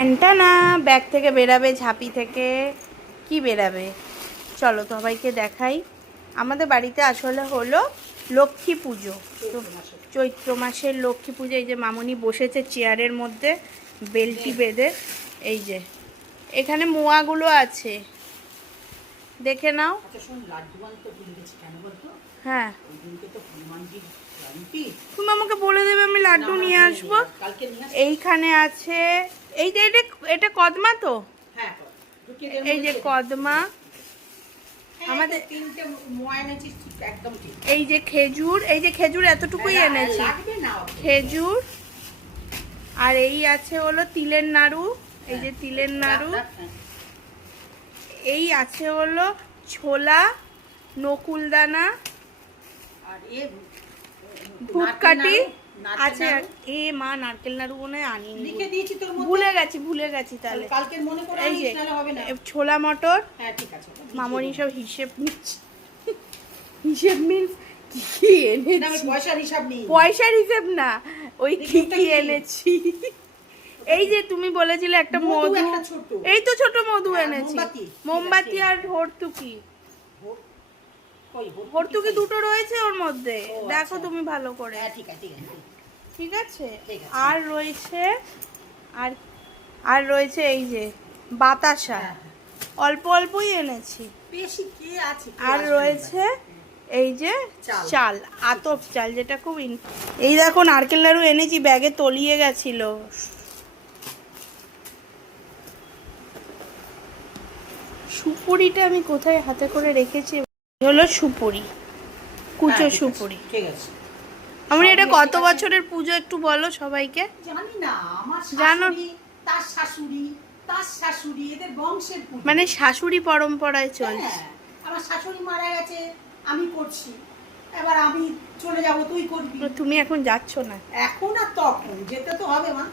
ঘন্টা না ব্যাগ থেকে বেরাবে, ঝাঁপি থেকে কি বেরাবে। চলো সবাইকে দেখাই। আমাদের বাড়িতে আসলে হলো লক্ষ্মী পুজো, তো চৈত্র মাসের লক্ষ্মী পুজো। এই যে মামুনি বসেছে চেয়ারের মধ্যে বেলটি বেঁধে। এই যে এখানে মোয়াগুলো আছে, দেখে নাও। হ্যাঁ, তুমি আমাকে বলে দেবে, আমি লাড্ডু নিয়ে আসবো। এইখানে আছে, এই যে এটা কদমা তো, এই যে কদমা। আমাদের এই যে খেজুর, এই যে খেজুর এতটুকুই এনেছি, খেজুর। আর এই আছে হলো তিলের নাড়ু, এই যে তিলের নাড়ু। এই আছে হলো ছোলা, নকুলদানা, ধূপকাঠি আছে। এ মা, নারকেল নাড়ু মনে হয় আনিনি, ভুলে গেছি তাহলে। এই যে ছোলা মটর, মামনি সব হিসেব নিচ্ছে, হিসেব মিল কি এনেছি, পয়সার হিসেব না, ওই কি কি এনেছি। এই যে তুমি বলেছিলে একটা মধু, এই তো ছোট মধু এনেছি, মোমবাতি আর ভর্তুকি। ভর্তুকি দুটো রয়েছে ওর মধ্যে, দেখো তুমি ভালো করে। ঠিক আছে। আর রয়েছে, আর রয়েছে এই যে বাতাসা, অল্প অল্পই এনেছি। আর রয়েছে এই যে চাল, আতপ চাল, যেটা খুব এই দেখো নারকেল নাড়ু এনেছি, ব্যাগে তলিয়ে গেছিল। সুপুরিটা আমি কোথায় হাতে করে রেখেছি, হলো সুপুরি, কুচো সুপুরি। ঠিক আছে। আমরা এটা কত বছরের পুজো একটু বলো সবাইকে। জানি না, আমার জানো, তার শাশুড়ি, তার শাশুড়ি, এদের বংশের পুজো, মানে শাশুড়ি পরম্পরায় চলছে। আমার শাশুড়ি মারা গেছে, আমি করছি, এবার আমি চলে যাব, তুই করবি। তুমি এখন যাচ্ছ না? এখন আর তখন যেতে তো হবে মা।